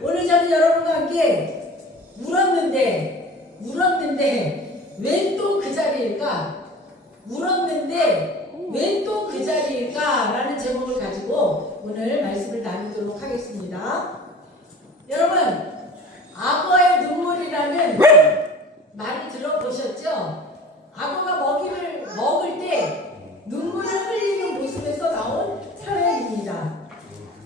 오늘 저는 여러분과 함께 울었는데 왜 또 그 자리일까? 울었는데 왜 또 그 자리일까? 라는 제목을 가지고 오늘 말씀을 나누도록 하겠습니다. 여러분, 악어의 눈물이라는 말을 들어보셨죠? 악어가 먹이를 먹을 때 눈물을 흘리는 모습에서 나온 표현입니다.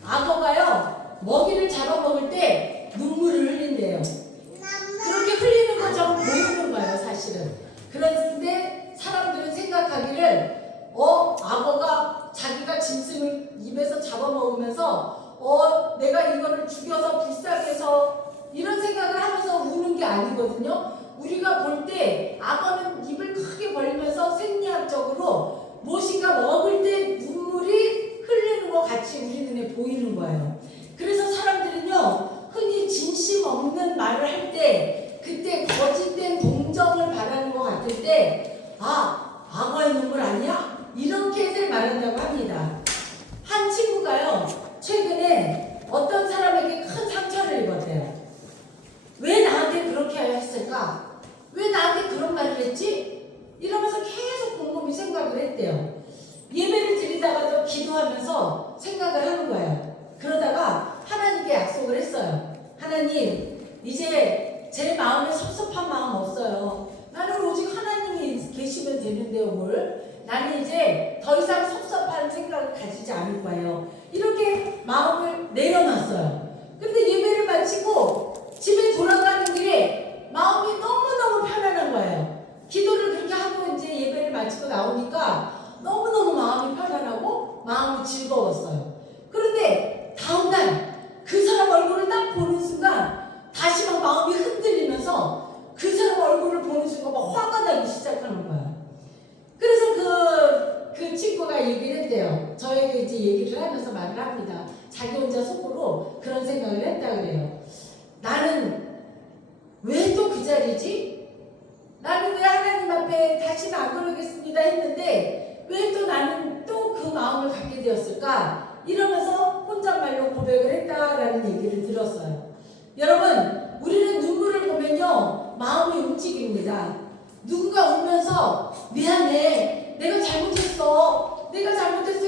악어가요, 먹이를 잡아먹을 때 눈물을 흘린대요. 그렇게 흘리는 것처럼 보이는 거예요, 사실은. 그런데 사람들은 생각하기를 악어가 자기가 짐승을 입에서 잡아먹으면서 내가 이거를 죽여서 불쌍히 해서 이런 생각을 하면서 우는 게 아니거든요. 우리가 볼 때 악어는 입을 크게 벌리면서 생리학적으로 무엇인가 먹을 때 눈물이 흘리는 것 같이 우리 눈에 보이는 거예요. 그래서 사람들은요, 흔히 진심 없는 말을 할 때 그때 거짓된 동정을 바라는 것 같을 때 악어의 눈물 아니야? 이렇게들 말한다고 합니다. 한 친구가요, 최근에 어떤 사람에게 큰 상처를 입었대요. 왜 나한테 그렇게 했을까? 왜 나한테 그런 말을 했지? 이러면서 계속 곰곰이 생각을 했대요. 예배를 드리다가도 기도하면서 생각을 하는 거예요. 그러다가 하나님께 약속을 했어요. 하나님, 이제 제 마음에 섭섭한 마음 없어요. 나는 오직 하나님이 계시면 되는데요, 뭘? 나는 이제 더 이상 섭섭한 생각을 가지지 않을 거예요. 이렇게 마음을 내려놨어요. 그런데 예배를 마치고 집에 돌아가는 길에 마음이 너무너무 편안한 거예요. 기도를 그렇게 하고 이제 예배를 마치고 나오니까 너무너무 마음이 편안하고 마음이 즐거웠어요. 그런데 다음날 그 사람 얼굴을 딱 보는 순간 다시 막 마음이 흔들리면서 그 사람 얼굴을 보는 순간 막 화가 나기 시작하는 거예요. 그래서 그 친구가 얘기를 했대요. 저에게 이제 얘기를 하면서 말을 합니다. 자기 혼자 속으로 그런 생각을 했다 그래요. 나는 왜 또 그 자리지? 나는 왜 하나님 앞에 다시는 안 그러겠습니다 했는데 왜 또 나는 또 그 마음을 갖게 되었을까? 이러면서 혼잣말로 고백을 했다라는 얘기를 들었어요. 여러분, 우리는 눈물을 보면요, 마음이 움직입니다. 누군가 울면서 미안해, 내가 잘못했어,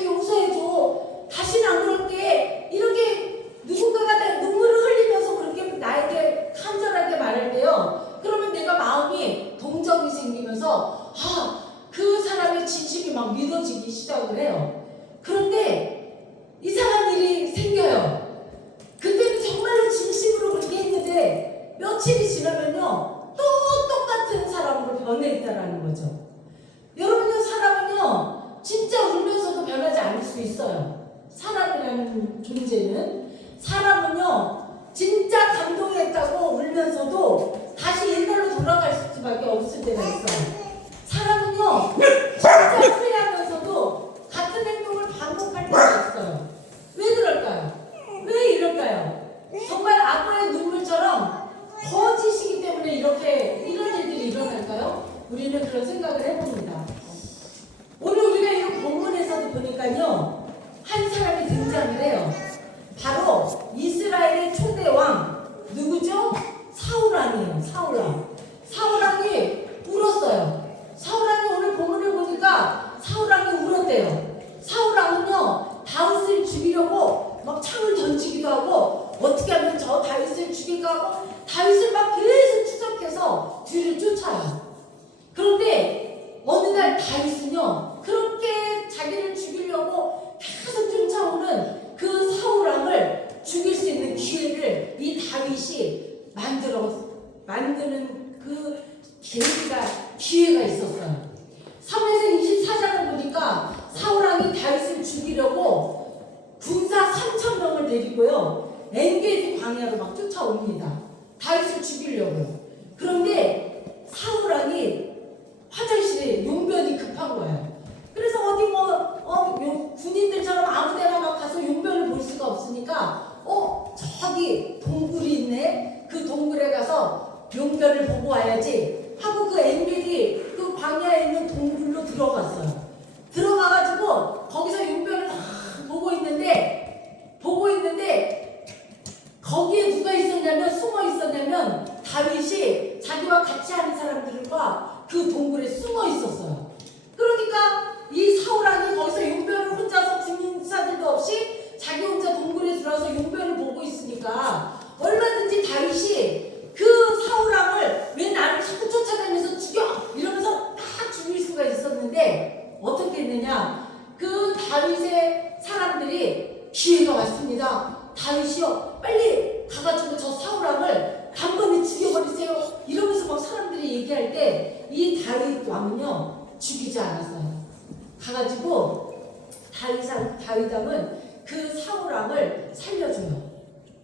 용서해줘, 다시는 안 그럴게, 이렇게 누군가가 눈물을 흘리면서 그렇게 나에게 간절하게 말할 때요, 그러면 내가 마음이 동정이 생기면서 그 사람의 진심이 막 믿어지기 시작을 해요. 그런데 이상한 일이 생겨요. 그때는 정말로 진심으로 그렇게 했는데 며칠이 지나면요, 또 똑같은 사람으로 변해 있다라는 거죠. 여러분요, 사람은요, 진짜 울면서도 변하지 않을 수 있어요. 사람이라는 존재는, 사람은요, 진짜 감동했다고 울면서도 다시 옛날로 돌아갈 수밖에 없을 때가 있어요. 사람은요, 진짜 후회하면서도 같은 행동을 반복할 때가 있어요. 왜 그럴까요? 왜 이럴까요? 정말 악어의 눈물처럼 거짓이기 때문에 이런 일들이 일어날까요? 우리는 그런 생각을 해봅니다. 오늘 우리가 이 본문에서도 보니까요, 한 사람이 등장을 해요. 바로 이스라엘의 초대 왕, 누구죠? 사울왕이에요. 사울왕이 울었어요. 사울왕이 오늘 본문을 보니까 사울왕이 울었대요. 사울왕은요, 다윗을 죽이려고 막 창을 던지기도 하고 어떻게 하면 저 다윗을 죽일까 하고 다윗을 막 계속 추적해서 뒤를 쫓아요. 그런데 어느 날 다윗은요, 그렇게 자기를 죽이려고 계속 쫓아오는 그 사울왕을 죽일 수 있는 기회를 이 다윗이 만드는 그 기회가 있었어요. 사무엘상 24장을 보니까 사울왕이 다윗을 죽이려고 군사 3,000명을 데리고요, 엔게디 광야로 막 쫓아옵니다. 다윗을 죽이려고요. 그런데 사울왕이 화장실에 용변이 급한 거예요. 그래서 어디 군인들처럼 아무데나 막 가서 용변을 볼 수가 없으니까 저기 동굴이 있네, 그 동굴에 가서 용변을 보고 와야지 하고 그 엔게디 그 광야에 있는 동굴로 들어갔어요. 들어가가지고 거기서 용변을 다 보고 있는데 거기에 누가 있었냐면 숨어 있었냐면 다윗이 자기와 같이 하는 사람들과 그 동굴에 숨어 있었어요. 그러니까 이 사울왕이 거기서 용변을 혼자서 군인사들도 없이 자기 혼자 동굴에 들어와서 용변을 보고 있으니까 얼마든지 다윗이 그 사울왕을 왜 나를 자꾸 쫓아다니면서 죽여! 이러면서 딱 죽일 수가 있었는데 어떻게 했느냐? 그 다윗의 사람들이 기회가 왔습니다. 다윗이요, 빨리 가가지고 저 사울왕을 단번에 죽여버리세요. 이러면서 막 사람들이 얘기할 때 이 다윗 왕은요 죽이지 않았어요. 가가지고 다윗왕은 그 사울왕을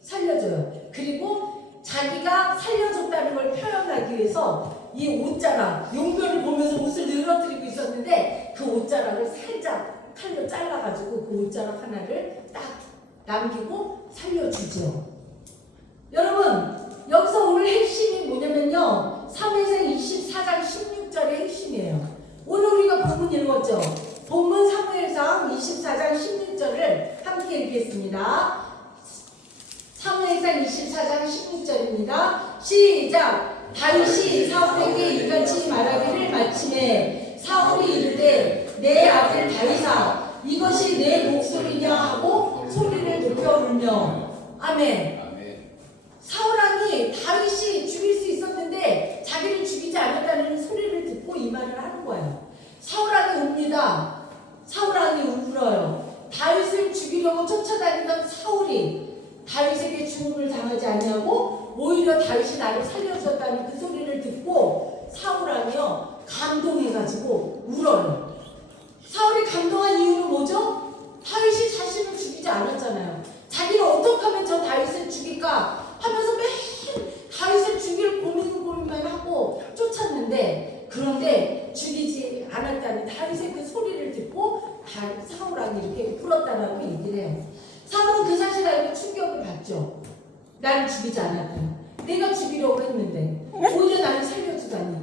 살려줘요. 그리고 자기가 살려줬다는 걸 표현하기 위해서 이 옷자락, 용변을 보면서 옷을 늘어뜨리고 있었는데 그 옷자락을 살짝 칼로 잘라가지고 그 옷자락 하나를 딱 남기고 살려주죠. 여러분, 여기서 오늘 핵심이 뭐냐면요, 사무엘상 24장 16절의 핵심이에요. 오늘 우리가 본문 읽었죠? 본문 사무엘상 24장 16절을 함께 읽겠습니다. 사무엘상 24장 16절입니다. 시작! 다윗이 사울에게 이같이 말하기를 마침에 사울이 이르되 내 아들 다윗아 이것이 내 목소리냐 하고 소리를 높여 울며. 아멘. 사울왕이 다윗이 죽일 수 있었는데 자기를 죽이지 않았다는 소리를 듣고 이 말을 하는 거예요. 사울왕이 웁니다. 사울왕이 울어요. 다윗을 죽이려고 쫓아다니던 사울이 다윗에게 죽음을 당하지 아니하고 오히려 다윗이 나를 살려줬다는 그 소리를 듣고 사울왕이요 감동해가지고 울어요. 사울이 감동한 이유는 뭐죠? 다윗이 자신을 죽이지 않았잖아요. 자기는 어떻게 하면 저 다윗을 죽일까 하면서 매일 다윗을 죽일 고민만 하고 쫓았는데, 그런데 죽이지 않았다는 다윗의 그 소리를 듣고 사울왕이 이렇게 울었다라고 얘기를 해요. 사울은 그 사실 알고 충격을 받죠. 나를 죽이지 않았다. 내가 죽이려고 했는데 오히려 나를 살려주다니.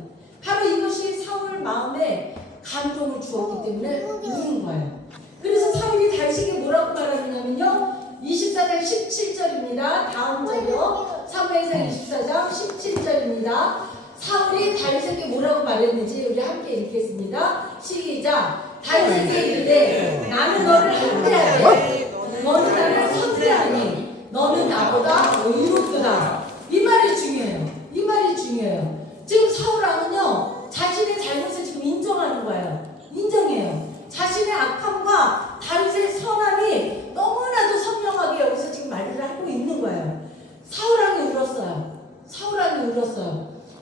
바로 이것이 사울 마음에 감동을 주었기 때문에 우는 거예요. 그래서 사울이 다윗에게 뭐라고 말하느냐면요, 24장 17절입니다. 다음 절이요. 사무엘상 24장 17절입니다. 사울이 다윗에게 뭐라고 말했는지 우리 함께 읽겠습니다. 시작! 다윗에게 이르되 나는 너를 함께하되 너는 나를 선대하니 너는 나보다 의롭도다. 이 말이 중요해요. 지금 사울왕은요 자신의 잘못을 지금 인정하는 거예요. 인정해요. 자신의 악함과 다윗의 선함이 너무나도 선명하게 여기서 지금 말을 하고 있는 거예요. 사울왕이 울었어요.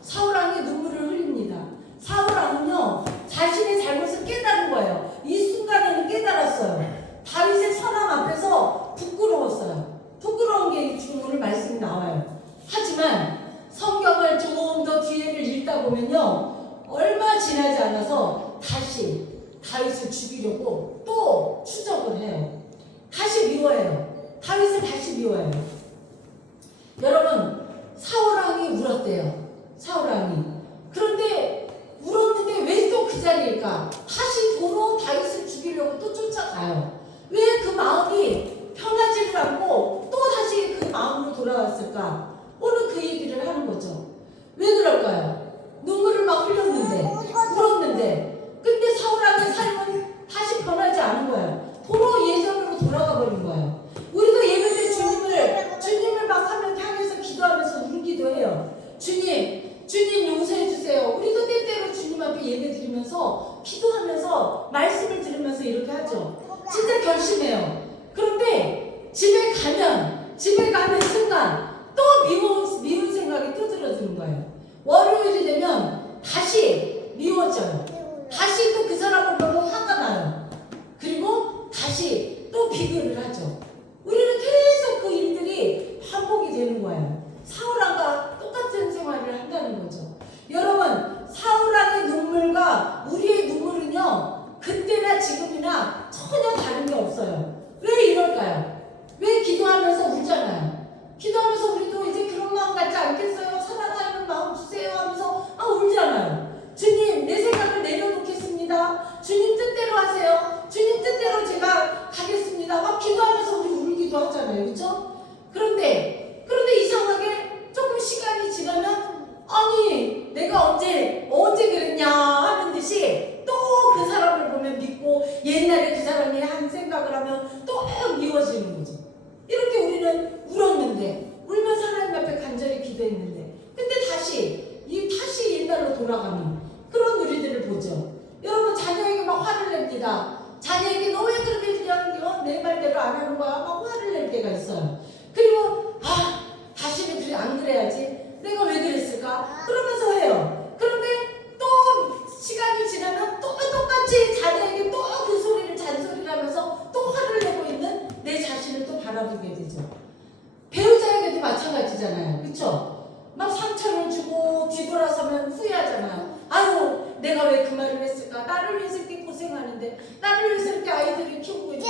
사울왕이 눈물을 흘립니다. 사울왕은요 자신의 잘못을 깨달은 거예요. 이 순간에는 깨달았어요. 다윗의 선함 앞에서 부끄러웠어요. 부끄러운 게 지금 오늘 말씀이 나와요. 하지만 성경을 좀 더 뒤에를 읽다 보면요 얼마 지나지 않아서 다시 다윗을 죽이려고 또 추적을 해요. 다시 미워해요. 다윗을 다시 미워해요. 여러분, 사울왕이 울었대요. 사울왕이. 그런데 울었는데 왜 또 그 자리일까? 다시 도로 다윗을 죽이려고 또 쫓아가요. 왜 그 마음이 편하지를 않고 또 다시 그 마음으로 돌아왔을까? 오늘 그 얘기를 하는 거죠. 왜 그럴까요? 눈물을 막 흘렸는데, 울었는데, 근데 사울왕의 삶은 다시 변하지 않은 거예요. 도로 예전으로 돌아가 버린 거예요. 우리도 예배 때 주님을 막 하면 향해서 기도하면서 울기도 해요. 주님 용서해 주세요. 우리도 때때로 주님 앞에 예배 드리면서 기도하면서 말씀을 들으면서 이렇게 하죠. 진짜 결심해요. 그런데 집에 가는 순간 또 미운 생각이 또 들어드는 거예요. 월요일이 되면 다시 미워져요. 다시 또 그 사람을 보고 화가 나요. 그리고 다시 또 비교를 하죠. 우리는 계속 그 일들이 반복이 되는 거예요. 사울왕과 똑같은 생활을 한다는 거죠. 여러분, 사울왕의 눈물과 우리의 눈물은요 그때나 지금이나 전혀 다른 게 없어요. 왜 이럴까요? 왜 기도하면서 울잖아요. 기도하면서 우리도 이제 그런 마음 같지 않겠어요? 사랑하는 마음 주세요 하면서 울잖아요. 주님, 내 생각을 내려놓겠습니다. 주님 뜻대로 하세요. 주님 뜻대로 제가 가겠습니다. 막 기도하면서 우리 울기도 하잖아요. 그렇죠? 그런데 아니잖아요. 그쵸? 막 상처를 주고 뒤돌아서면 후회하잖아요. 아유, 내가 왜 그 말을 했을까? 나를 위해서 이렇게 고생하는데, 나를 위해서 이렇게 아이들을 키우고 있는데,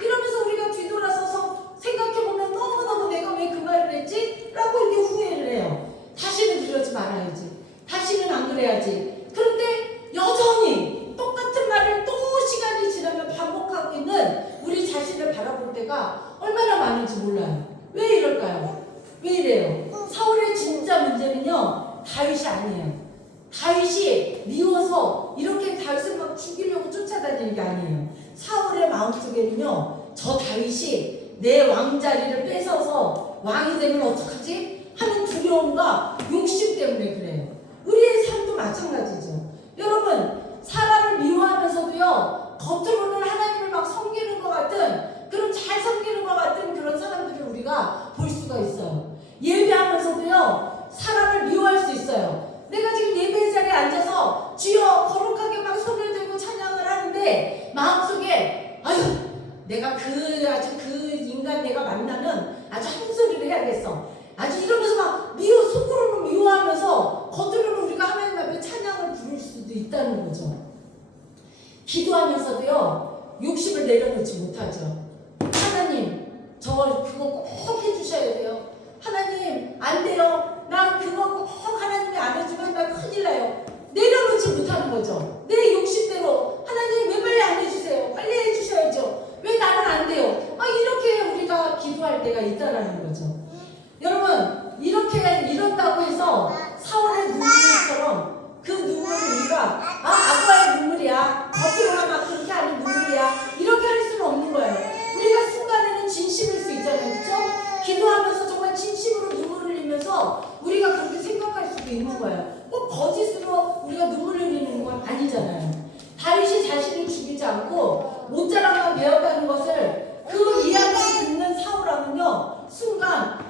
이러면서 우리가 뒤돌아서서 생각해보면 너무너무 내가 왜 그 말을 했지? 라고 이렇게 후회를 해요. 다시는 그러지 말아야지. 다시는 안 그래야지. 그런데 여전히 똑같은 말을 또 시간이 지나면 반복하고 있는 우리 자신을 바라볼 때가 얼마나 많은지 몰라요. 왜 이럴까요? 왜 이래요? 사울의 진짜 문제는요, 다윗이 아니에요. 다윗이 미워서 이렇게 다윗을 막 죽이려고 쫓아다니는 게 아니에요. 사울의 마음속에는요, 저 다윗이 내 왕자리를 뺏어서 왕이 되면 어떡하지? 하는 두려움과 욕심 때문에 그래요. 우리의 삶도 마찬가지죠. 여러분, 사람을 미워하면서도요, 겉으로는 하나님을 막 섬기는 것 같은, 그런 잘 섬기는 것 같은 그런 사람들을 우리가 볼 수가 있어요. 예배하면서도요, 사람을 미워할 수 있어요. 내가 지금 예배 자리에 앉아서 주여 거룩하게 막 손을 들고 찬양을 하는데 마음속에 아유, 내가 아주 그 인간 내가 만나면 아주 한 소리를 해야겠어. 아주 이러면서 막 속으로는 미워하면서 겉으로는 우리가 하나님 앞에 찬양을 부를 수도 있다는 거죠. 기도하면서도요, 욕심을 내려놓지 못하죠. 하나님, 저 그거 꼭 해주셔야 돼요. 하나님, 안 돼요. 나 그거 꼭 하나님이 안 해주면 나 큰일 나요. 내려놓지 못하는 거죠. 내 욕심대로 하나님 왜 빨리 안 해주세요. 빨리 해주셔야죠. 왜 나는 안 돼요. 이렇게 우리가 기도할 때가 있다라는 거죠. 여러분, 이렇게 이런다고 해서 사울의 눈물처럼 그 눈물을 우리가 악과의 눈물이야, 겉으로만 막 그렇게 하는 눈물이야, 이렇게 할 수는 없는 거예요. 우리가 순간에는 진심일 수 있잖아요. 그렇죠? 기도하면서 정말 진심으로 눈물을 흘리면서 우리가 그렇게 생각할 수도 있는 거예요. 꼭 거짓으로 우리가 눈물을 흘리는 건 아니잖아요. 다윗이 자신을 죽이지 않고 모짜랑만 배웠다는 것을 그 이야기를 듣는 사울왕은요, 순간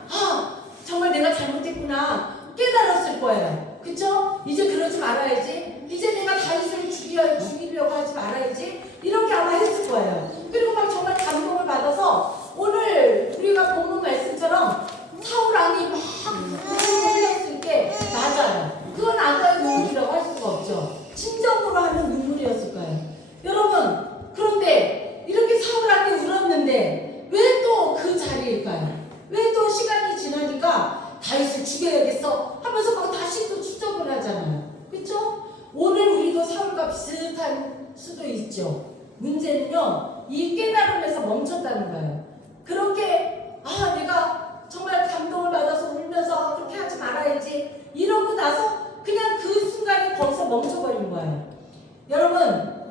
정말 내가 잘못했구나 깨달았을 거예요. 그쵸? 이제 그러지 말아야지. 이제 내가 다윗을 죽이려고 하지 말아야지. 이렇게 아마 했을 거예요. 그리고 막 정말 감동을 받아서 오늘 우리가 본문 말씀처럼 사울왕이 막 눈물을 흘렸을 때 맞아요. 그건 악과의 눈물이라고 할 수가 없죠. 진정으로 하는 눈물이었을 거예요. 여러분, 그런데 이렇게 사울왕이 울었는데 왜 또 그 자리일까요? 왜 또 시간이 지나니까 다윗을 죽여야겠어 하면서 막 다시 또 추적을 하잖아요. 그렇죠? 오늘 우리도 사울과 비슷한 수도 있죠. 문제는요, 이 깨달음에서 멈췄다는 거예요. 그렇게 내가 정말 감동을 받아서 울면서 그렇게 하지 말아야지 이러고 나서 그냥 그 순간에 거기서 멈춰버린 거예요. 여러분,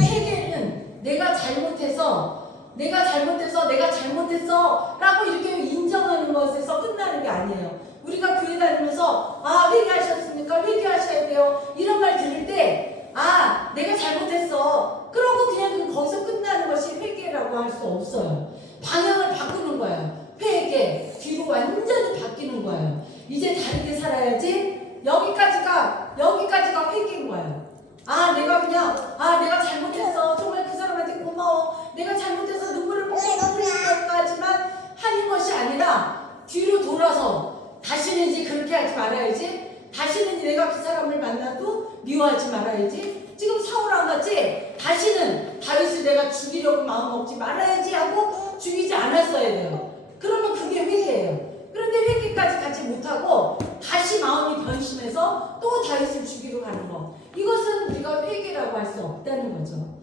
회개는 내가 잘못해서 라고 이렇게 인정하는 것에서 끝나는 게 아니에요. 우리가 교회 다니면서 회개하셨습니까? 회개하셔야 돼요. 이런 말 들을 때 내가 잘못했어. 그러고 그냥 거기서 끝나는 것이 회개라고 할 수 없어요. 방향을 바꾸는 거예요. 회개, 뒤로 완전히 바뀌는 거예요. 이제 다르게 살아야지. 여기까지가 회개인 거예요. 내가 잘못했어. 정말 그 사람한테 고마워. 내가 잘못해서 눈물을 뽕뽕 흘릴 것까지만 하는 것이 아니라 뒤로 돌아서 다시는 이제 그렇게 하지 말아야지. 다시는 내가 그 사람을 만나도 미워하지 말아야지. 지금 사울왕 같이 다시는 다윗을 내가 죽이려고 마음 먹지 말아야지 하고 죽이지 않았어야 돼요. 그러면 그게 회개예요. 그런데 회개까지 가지 못하고 다시 마음이 변심해서 또 다윗을 죽이러 가는 거. 이것은 우리가 회개라고 할 수 없다는 거죠.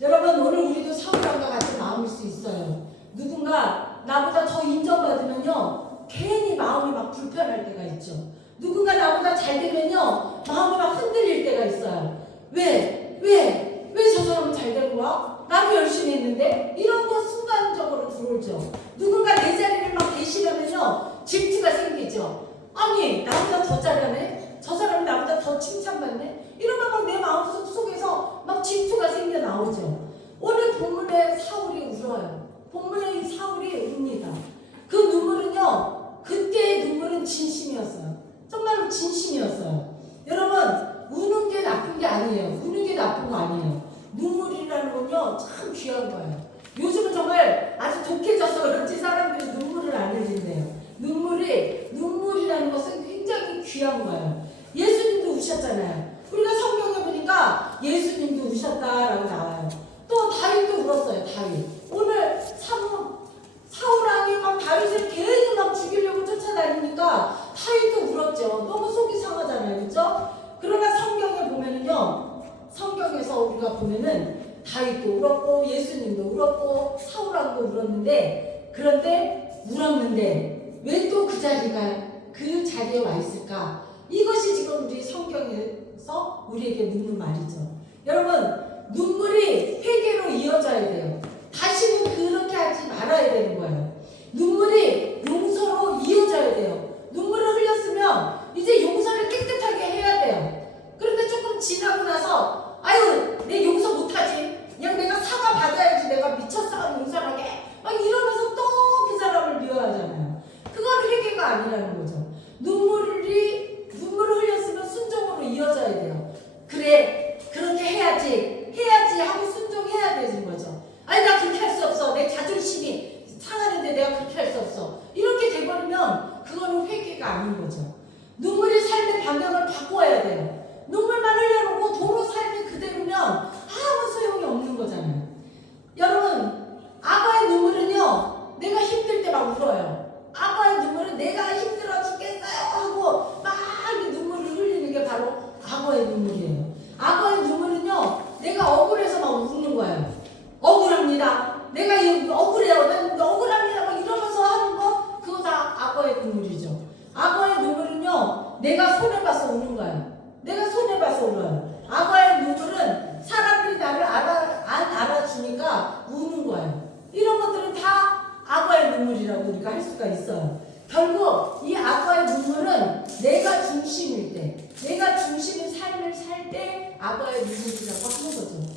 여러분, 오늘 우리도 사울왕과 같은 마음일 수 있어요. 누군가 나보다 더 인정받으면요, 괜히 마음이 막 불편할 때가 있죠. 누군가 나보다 잘 되면요, 마음이 막 흔들릴 때가 있어요. 왜 저 사람은 잘 된 거야? 나도 열심히 했는데? 이런 거 순간적으로 들어오죠. 누군가 내 자리를 막 대시하면요, 질투가 생기죠. 아니, 나보다 더 잘하네? 저 사람이 나보다 더 칭찬받네? 이러면 막 내 마음속에서 막 질투가 생겨 나오죠. 오늘 본문에 사울이 울어요. 본문에 이 사울이 웁니다. 그 눈물은요, 그때의 눈물은 진심이었어요. 정말로 진심이었어요. 여러분, 우는 게 나쁜 게 아니에요. 우는 게 나쁜 거 아니에요. 눈물이라는 건요, 참 귀한 거예요. 요즘은 정말 아주 독해져서 그런지 사람들이 눈물을 안 흘린대요. 눈물이라는 것은 굉장히 귀한 거예요. 예수님도 우셨잖아요. 우리가 성경에 보니까 예수님도 우셨다라고 나와요. 또 다윗도 울었어요. 다윗. 오늘 사울왕이 막 다윗을 괜히 막 죽이려고 쫓아다니니까 다윗도 울었죠. 너무 속이 상하잖아요. 그렇죠? 그러나 성경에 보면은요. 성경에서 우리가 보면은 다윗도 울었고 예수님도 울었고 사울왕도 울었는데 그런데 울었는데 왜 또 그 자리에 와 있을까? 이것이 지금 우리 성경에서 우리에게 묻는 말이죠. 여러분 눈물이 회개로 이어져야 돼요. 다시는 그렇게 하지 말아야 되는 거예요. 눈물이 용서로 이어져야 돼요. 눈물을 흘렸으면 이제 용서를 깨끗하게 해야 돼요. 그런데 조금 지나고 나서 아유 내 용서 못하지. 그냥 내가 사과 받아야지. 내가 미쳤어 용서하게. 막 이러면서 또 그 사람을 미워하잖아요. 그건 회개가 아니라는 거죠. 눈물을 흘렸으면 순종으로 이어져야 돼요. 그래 그렇게 해야지 하고 순종해야 되는 거죠. 아니 나 그렇게 할 수 없어. 내 자존심이 상하는데 내가 그렇게 할 수 없어. 이렇게 돼버리면 그거는 회개가 아닌 거죠. 눈물이 삶의 방향을 바꿔야 돼요. 눈물만 흘려놓고 도로 삶이 그대로면 아무 소용이 없는 거잖아요. 여러분 악어의 눈물은요 내가 힘들 때 막 울어요. 악어의 눈물은 내가 힘들어 죽겠어요 하고 막 눈물을 흘리는 게 바로 악어의 눈물이에요. 악어의 눈물은요 내가 억울해서 막 우는 거예요. 억울합니다. 내가 억울해요. 난 억울합니다. 막 이러면서 하는 거 그거 다 악어의 눈물이죠. 악어의 눈물은요 내가 손해봐서 우는 거예요. 내가 손해봐서 울어요. 악어의 눈물은 사람들이 나를 안 알아주니까 우는 거예요. 이런 것들은 다 악어의 눈물이라고 우리가 할 수가 있어요. 결국 이 악어의 눈물은 내가 중심일 때, 내가 중심인 삶을 살 때 악어의 눈물이라고 하는 거죠.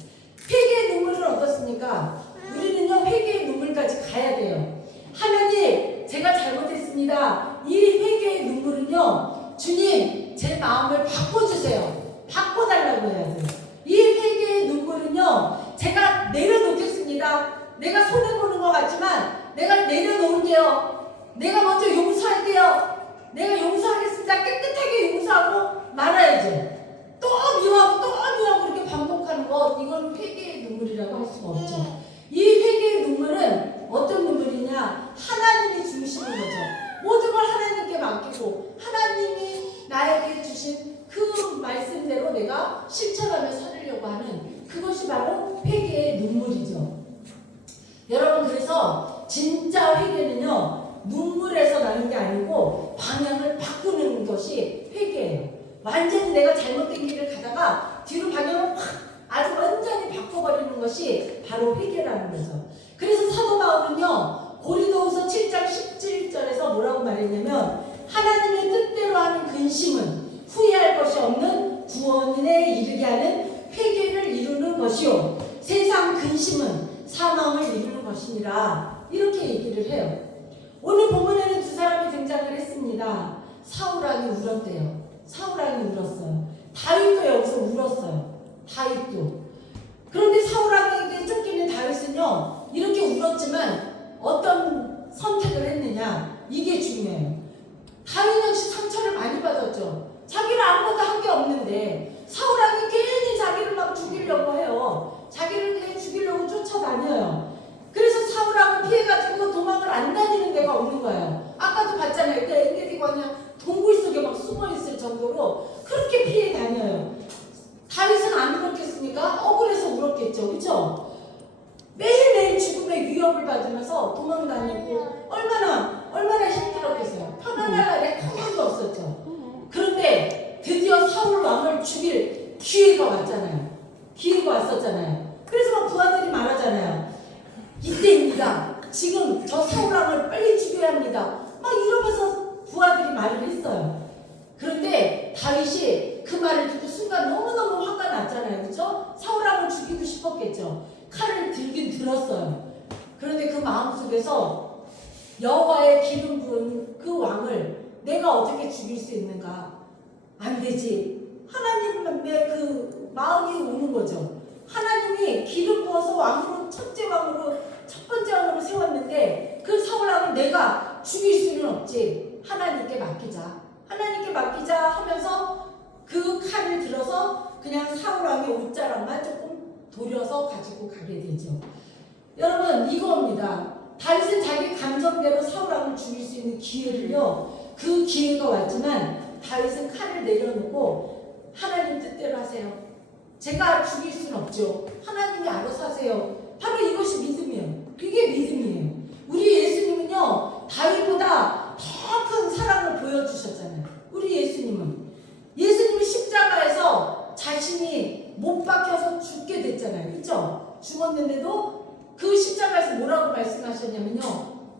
회개의 눈물은 어떻습니까? 우리는요 회개의 눈물까지 가야 돼요. 하나님 제가 잘못했습니다. 이 회개의 눈물은요 주님 제 마음을 바꿔주세요. 바꿔달라고 해야 돼요. 이 회개의 눈물은요 제가 내려놓겠습니다. 내가 손해보는 것 같지만 내가 내려놓을게요. 내가 먼저 용서할게요. 내가 용서하겠습니다. 깨끗하게 용서하고 말아야죠. 또 미워하고 이렇게 반복하는 것 이건 회개의 눈물이라고 할 수가 없죠. 이 회개의 눈물은 어떤 눈물이냐 하나님이 중심인 거죠. 모든 걸 하나님께 맡기고 하나님이 나에게 주신 그 말씀대로 내가 실천하며 살려고 하는 그것이 바로 회개의 눈물이죠. 여러분 그래서 진짜 회개는요 눈물에서 나는 게 아니고 방향을 바꾸는 것이 회개예요. 완전히 내가 잘못된 길을 가다가 뒤로 방향을 아주 완전히 바꿔버리는 것이 바로 회개라는 거죠. 그래서 사도 바울은요 고린도후서 7장 17절에서 뭐라고 말했냐면 하나님의 뜻대로 하는 근심은 후회할 것이 없는 구원에 이르게 하는 회개를 이루는 것이요 세상 근심은 사망을 이루는 것이니라 이렇게 얘기를 해요. 오늘 본문에는 두 사람이 등장을 했습니다. 사울왕이 울었대요. 사울왕이 울었어요. 다윗도 여기서 울었어요. 다윗도. 그런데 사울왕에게 쫓기는 다윗은요 이렇게 울었지만 어떤 선택을 했느냐 이게 중요해요. 다윗 역시 상처를 많이 받았죠. 자기는 아무것도 한 게 없는데 사울왕이 괜히 자기를 막 죽이려고 해요. 자기를 그냥 죽이려고 쫓아다녀요. 그래서 사울왕은 피해가지고 도망을 안 다니는 데가 없는 거예요. 아까도 봤잖아요. 그 엔게디가 그냥 동굴 속에 막 숨어있을 정도로 그렇게 피해 다녀요. 다윗은 안 울었겠습니까? 억울해서 울었겠죠. 그렇죠? 매일매일 죽음의 위협을 받으면서 도망 다니고 얼마나 힘들었겠어요. 편안할 날이 한 번도 없었죠. 그런데 드디어 사울 왕을 죽일 기회가 왔잖아요. 기회가 왔었잖아요. 그래서 막 부하들이 말하잖아요. 이때입니다. 지금 저 사울 왕을 빨리 죽여야 합니다. 막 이러면서 부하들이 말을 했어요. 그런데 다윗이 그 말을 듣고 순간 너무너무 화가 났잖아요. 그렇죠? 사울 왕을 죽이고 싶었겠죠. 칼을 들긴 들었어요. 그런데 그 마음속에서 여호와의 기름 부은 그 왕을 내가 어떻게 죽일 수 있는가? 안 되지. 하나님의 그 마음이 오는 거죠. 하나님이 기름 부어서 왕으로 첫 번째 왕으로 세웠는데 그 사울 왕을 내가 내가 죽일 수는 없지. 하나님께 맡기자. 하나님께 맡기자 하면서 그 칼을 들어서 그냥 사울 왕의 옷자락만 조금 돌려서 가지고 가게 되죠. 여러분 이겁니다. 다윗은 자기 감정대로 사울 왕을 죽일 수 있는 기회를요. 그 기회가 왔지만 다윗은 칼을 내려놓고 하나님 뜻대로 하세요. 제가 죽일 수는 없죠. 하나님이 알아서 하세요. 바로 이것이 믿음이에요. 그게 믿음이에요. 우리 예수님은요. 다윗보다 더 큰 사랑을 보여주셨잖아요. 우리 예수님은 십자가에서 자신이 못 박혀서 죽게 됐잖아요. 그렇죠? 죽었는데도 그 십자가에서 뭐라고 말씀하셨냐면요.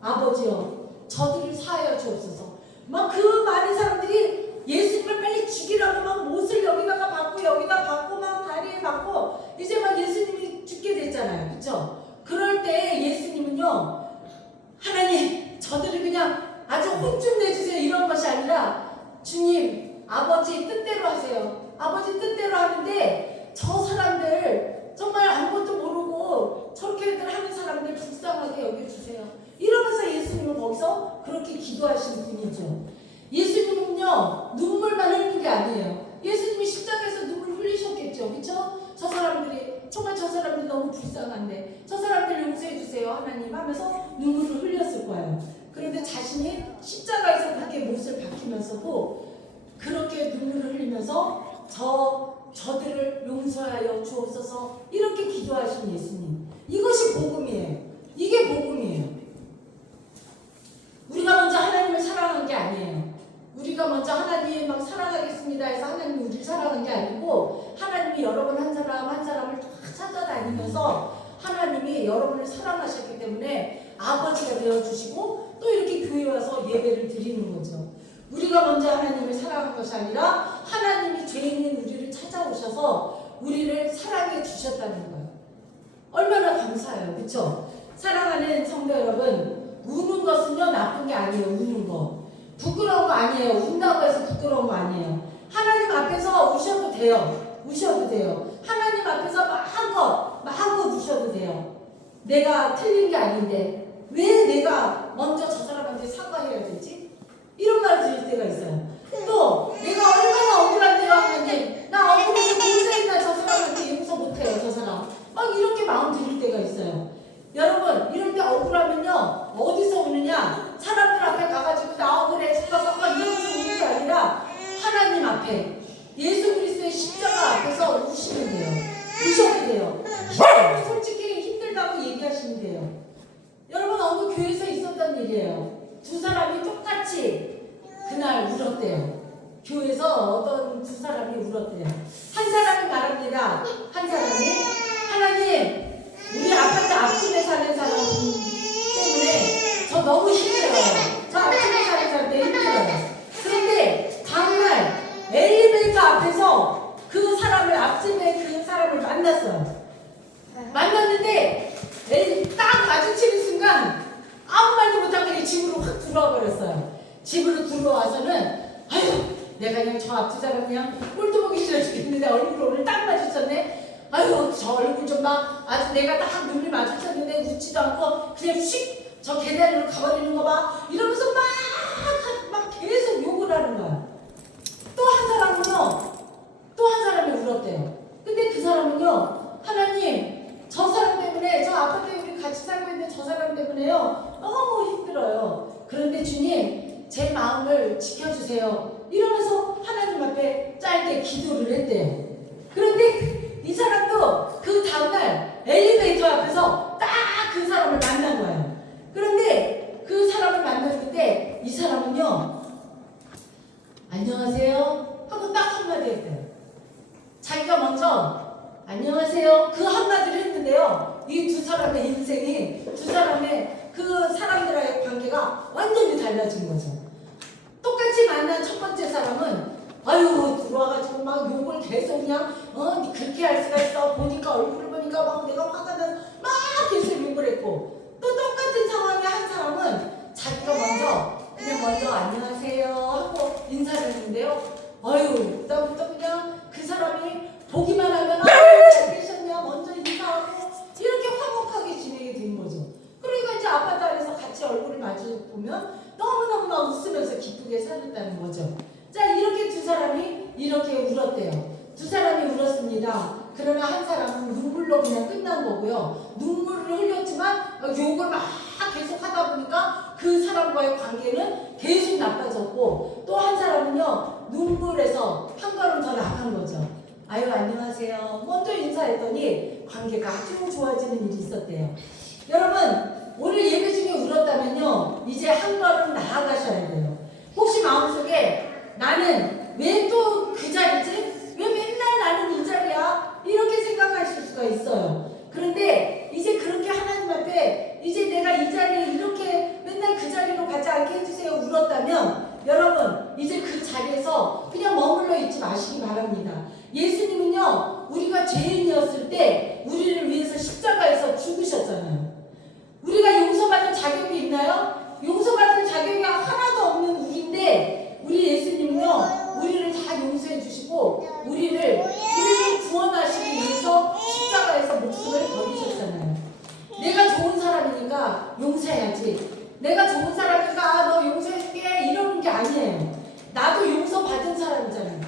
아버지요. 저들을 사하여 주옵소서. 막 그 많은 사람들이 예수님을 빨리 죽이라고 막 옷을 여기다가 받고 여기다 받고 막 다리에 받고 이제 막 예수님이 죽게 됐잖아요. 그렇죠? 그럴 때 예수님은요. 하나님 저들을 그냥 아주 혼 좀 내주세요. 이런 것이 아니라 주님 아버지 뜻대로 하세요. 아버지 뜻대로 하는데 저 사람들 정말 아무것도 모르고 저렇게들 하는 사람들 불쌍하게 여겨주세요. 이러면서 예수님은 거기서 그렇게 기도하시는 분이죠. 예수님은요 눈물만 흘리는 게 아니에요. 예수님이 십자가에서 눈물 흘리셨겠죠. 그렇죠? 저 사람들이 정말 저 사람들 너무 불쌍한데 저 사람들 용서해 주세요 하나님 하면서 눈물을 흘렸을 거예요. 그런데 자신이 십자가에서 그렇게 못을 박히면서도 그렇게 눈물을 흘리면서 저들을 용서하여 주옵소서 이렇게 기도하신 예수님. 이것이 복음이에요. 이게 복음이에요. 우리가 먼저 하나님을 사랑한 게 아니에요. 우리가 먼저 하나님 막 사랑하겠습니다 해서 하나님이 우리를 사랑한 게 아니고 하나님이 여러분 한 사람 한 사람을 다 찾아다니면서 하나님이 여러분을 사랑하셨기 때문에 아버지가 되어주시고 또 이렇게 교회 와서 예배를 드리는 거죠. 우리가 먼저 하나님을 사랑한 것이 아니라 하나님이 죄인인 우리를 찾아오셔서 우리를 사랑해 주셨다는 거예요. 얼마나 감사해요. 그렇죠? 사랑하는 성도 여러분, 우는 것은요 나쁜 게 아니에요. 우는 거 부끄러운 거 아니에요. 운다고 해서 부끄러운 거 아니에요. 하나님 앞에서 우셔도 돼요. 우셔도 돼요. 하나님 앞에서 마음껏 우셔도 돼요. 내가 틀린 게 아닌데 왜 내가 먼저 저 사람한테 사과해야 되지? 이런 말 들을 때가 있어요. 또 내가 얼마나 억울한데요 하나님 나 억울해서 도저히나 저 사람한테 용서 못해요. 저 사람 막 이렇게 마음 들일 때가 있어요. 여러분 이럴 때 억울하면요 어디서 우느냐? 사람들 앞에 가가지고 나 억울해 죽어서 막 이러면서 우는 게 아니라 하나님 앞에 예수 그리스도의 십자가 앞에서 우시면 돼요. 우셔도 돼요. 솔직히 힘들다고 얘기하시면 돼요. 여러분 어느 교회에서 있었던 일이에요. 두 사람이 똑같이 그날 울었대요. 교회에서 어떤 두 사람이 울었대요. 한 사람이 말합니다. 한 사람이 하나님 우리 아파트 앞집에 사는 사람 때문에 저 너무 힘들어요. 저 앞집에 사는 사람 때문에 힘들어요. 그런데 다음날 엘리베이터 앞에서 그 사람을 앞집에 그 사람을 만났어요. 만났는데 딱 마주치는 순간 아무 말도 못하고 그냥 집으로 확 들어와 버렸어요. 집으로 들어와서는 아유 내가 그냥 저 앞집 사람 그냥 꼴도 보기 싫어 죽겠는데 얼굴을 오늘 딱 마주쳤네. 아유 저 얼굴 좀 봐. 아주 내가 딱 눈을 마주쳤는데 웃지도 않고 그냥 휙 저 계단으로 가버리는 거 봐. 이러면서 막 계속 욕을 하는 거야. 또 한 사람이 울었대요. 근데 그 사람은요 하나님 저 사람 때문에 저 아파트에 우리 같이 살고 있는 저 사람 때문에요 너무 힘들어요. 그런데 주님 제 마음을 지켜주세요 이러면서 하나님 앞에 짧게 기도를 했대요. 그런데 이 사람도 그 다음날 엘리베이터 앞에서 딱 그 사람을 만난 거예요. 그런데 그 사람을 만났는데 이 사람은요 안녕하세요 하고 딱 한마디 했대요. 자기가 먼저 안녕하세요 그 한마디를 했는데요 이 두 사람의 인생이 두 사람의 그 사람들과의 관계가 완전히 달라진 거죠. 똑같이 만난 첫 번째 사람은 아유 들어와가지고 막 욕을 계속 그냥 그렇게 할 수가 있어 보니까 얼굴을 보니까 막 내가 화가 나서 막 계속 욕을 했고 또 똑같은 상황의 한 사람은 자기가 먼저 안녕하세요 하고 인사를 했는데요 아유 그다음부터 그냥 그 사람이 보기만 하면 잘 계셨냐 먼저 인사하고 이렇게 화목하게 지내게 된 거죠. 그러니까 이제 아파트 안에서 같이 얼굴을 마주 보면 생각했다는 거죠. 자, 이렇게 두 사람이 이렇게 울었대요. 두 사람이 울었습니다. 그러나 한 사람은 눈물로 그냥 끝난 거고요. 눈물을 흘렸지만 욕을 막 계속 하다 보니까 그 사람과의 관계는 계속 나빠졌고, 또 한 사람은요 눈물에서 한 걸음 더 나간 거죠. 아유 안녕하세요 먼저 인사했더니 관계가 아주 좋아지는 일이 있었대요. 여러분 오늘 예배 중에 울었다면요 이제 한 걸음 나아가셔야 돼요. 혹시 마음속에 나는 왜 또 그 자리지? 왜 맨날 나는 이 자리야? 이렇게 생각하실 수가 있어요. 그런데 이제 그렇게 하나님 앞에 이제 내가 이 자리에 이렇게 맨날 그 자리로 가지 않게 해주세요 울었다면, 여러분 이제 그 자리에서 그냥 머물러 있지 마시기 바랍니다. 예수님은요 우리가 죄인이었을 때 우리를 위해서 십자가에서 죽으셨잖아요. 우리가 용서받을 자격이 있나요? 용서받을 자격이 하나도 없는 우리인데, 우리 예수님은요 우리를 다 용서해 주시고 우리를 구원하시기 위해서 십자가에서 목숨을 버리셨잖아요. 내가 좋은 사람이니까 용서해야지, 내가 좋은 사람이니까 너 용서해줄게 이러는 게 아니에요. 나도 용서받은 사람이잖아요.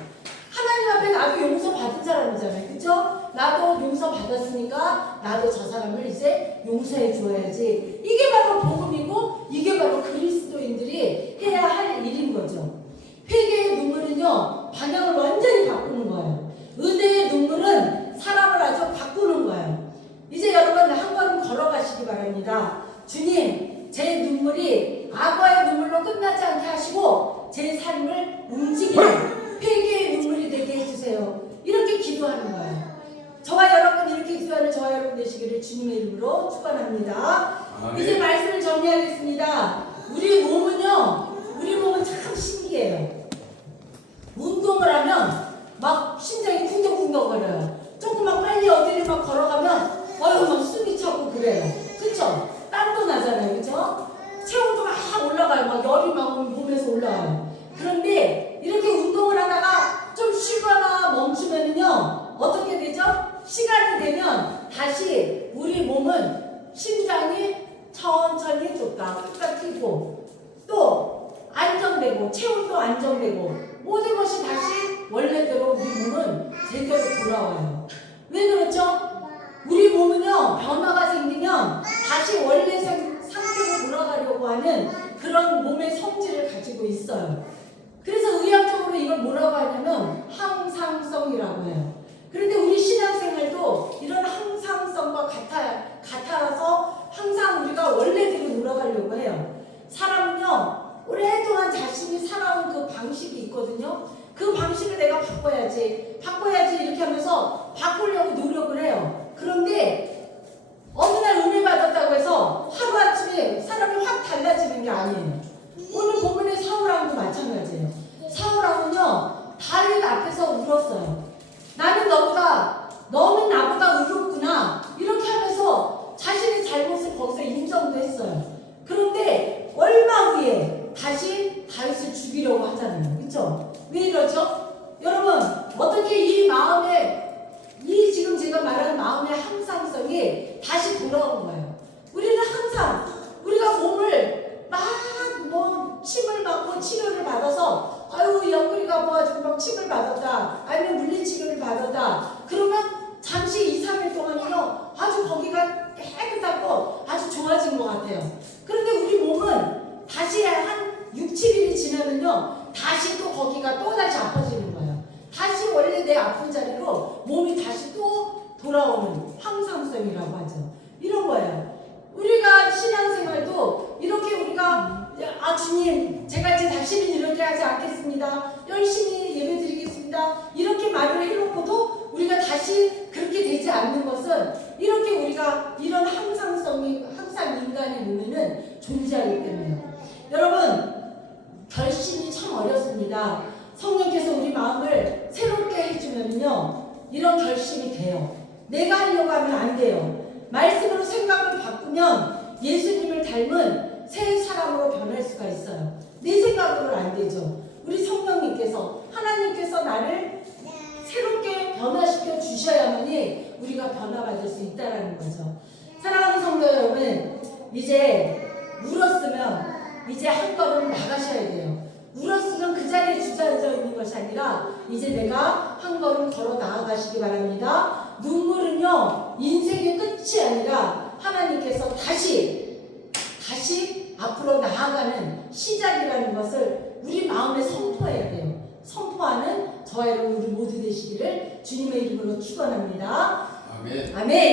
하나님 앞에 나도 용서받은 사람이잖아요. 그쵸? 나도 용서받았으니까 나도 저 사람을 이제 용서해 줘야지. 이게 바로 복음이고 이게 바로 그리스도인들이 해야 할 일인 거죠. 회개의 눈물은요 방향을 완전히 바꾸는 거예요. 은혜의 눈물은 사람을 아주 바꾸는 거예요. 이제 여러분 한 걸음 걸어가시기 바랍니다. 주님 제 눈물이 악어의 눈물로 끝나지 않게 하시고 제 삶을 움직이는 회개의 눈물이 되게 해주세요. 이렇게 기도하는 거예요. 저와 여러분 이렇게 기도하는 저와 여러분 되시기를 주님의 이름으로 축원합니다. 이제 말씀을 정리하겠습니다. 우리 몸은 참 신기해요. 운동을 하면 막 심장이 쿵덕쿵덕거려요. 조금만 빨리 어디를 막 걸어가면 막 숨이 차고 그래요. 그쵸? 땀도 나잖아요. 그쵸? 체온도 막 올라가요. 막 열이 막 몸에서 올라와요. 그런데 이렇게 운동을 하다가 좀 쉬거나 멈추면요 어떻게 되죠? 시간이 되면 다시 우리 몸은 심장이 천천히 좁다 끝까지 뛰고 또 안정되고 체온도 안정되고 모든 것이 다시 원래대로 우리 몸은 제대로 돌아와요. 왜 그렇죠? 우리 몸은요 변화가 생기면 다시 원래 상태로 돌아가려고 하는 그런 몸의 성질을 가지고 있어요. 그래서 의학적으로 이걸 뭐라고 하냐면 항상성이라고 해요. 그런데 우리 신앙생활도 이런 항상성과 같아서 항상 우리가 원래대로 돌아가려고 해요. 사람은요 오랫동안 자신이 살아온 그 방식이 있거든요. 그 방식을 내가 바꿔야지 이렇게 하면서 바꾸려고 노력을 해요. 그런데 어느 날 은혜 받았다고 해서 하루아침에 사람이 확 달라지는 게 아니에요. 오늘 본문의 사울왕도 마찬가지예요. 사울왕은요 다윗 앞에서 울었어요. 너는 나보다 의롭구나 이렇게 하면서 자신의 잘못을 거기서 인정도 했어요. 그런데 얼마 후에 다시 다윗을 죽이려고 하잖아요. 그렇죠? 왜 이러죠? 여러분 어떻게 이 지금 제가 말하는 마음의 항상성이 다시 돌아온 거예요. 우리는 항상 우리가 몸을 막 침을 맞고 치료를 받아서 옆구리가 모아지고 막 침을 받았다 아니면 물리치료를 받았다 그러면 잠시 2, 3일 동안은요 아주 거기가 깨끗하고 아주 좋아진 것 같아요. 그런데 우리 몸은 다시 한 6, 7일이 지나면요 다시 또 거기가 또다시 아파지는 거예요. 다시 원래 내 아픈 자리로 몸이 다시 또 돌아오는 항상성이라고 하죠. 이런 거예요. 우리가 신앙생활도 이렇게 우리가 주님 제가 이제 다시는 이렇게 하지 않겠습니다. 열심히 예배드리겠습니다. 이렇게 말을 해놓고도 우리가 다시 그렇게 되지 않는 것은 이렇게 우리가 이런 항상성이 항상 인간의 몸에는 존재하기 때문에요. 여러분 결심이 참 어렵습니다. 성령께서 우리 마음을 새롭게 해주면요 이런 결심이 돼요. 내가 하려고 하면 안 돼요. 말씀으로 생각을 바꾸면 예수님을 닮은 새 사람으로 변할 수가 있어요. 내 생각으로는 안 되죠. 우리 성령님께서 하나님께서 나를 새롭게 변화시켜 주셔야만이 우리가 변화받을 수 있다는 거죠. 사랑하는 성도 여러분 이제 울었으면 이제 한 걸음 나가셔야 돼요. 울었으면 그 자리에 주저앉아 있는 것이 아니라 이제 내가 한 걸음 걸어 나아가시기 바랍니다. 눈물은요 인생의 끝이 아니라 하나님께서 다시 앞으로 나아가는 시작이라는 것을 우리 마음에 선포해야 돼요. 선포하는 저와 여러분 우리 모두 되시기를 주님의 이름으로 축원합니다. 아멘. 아멘.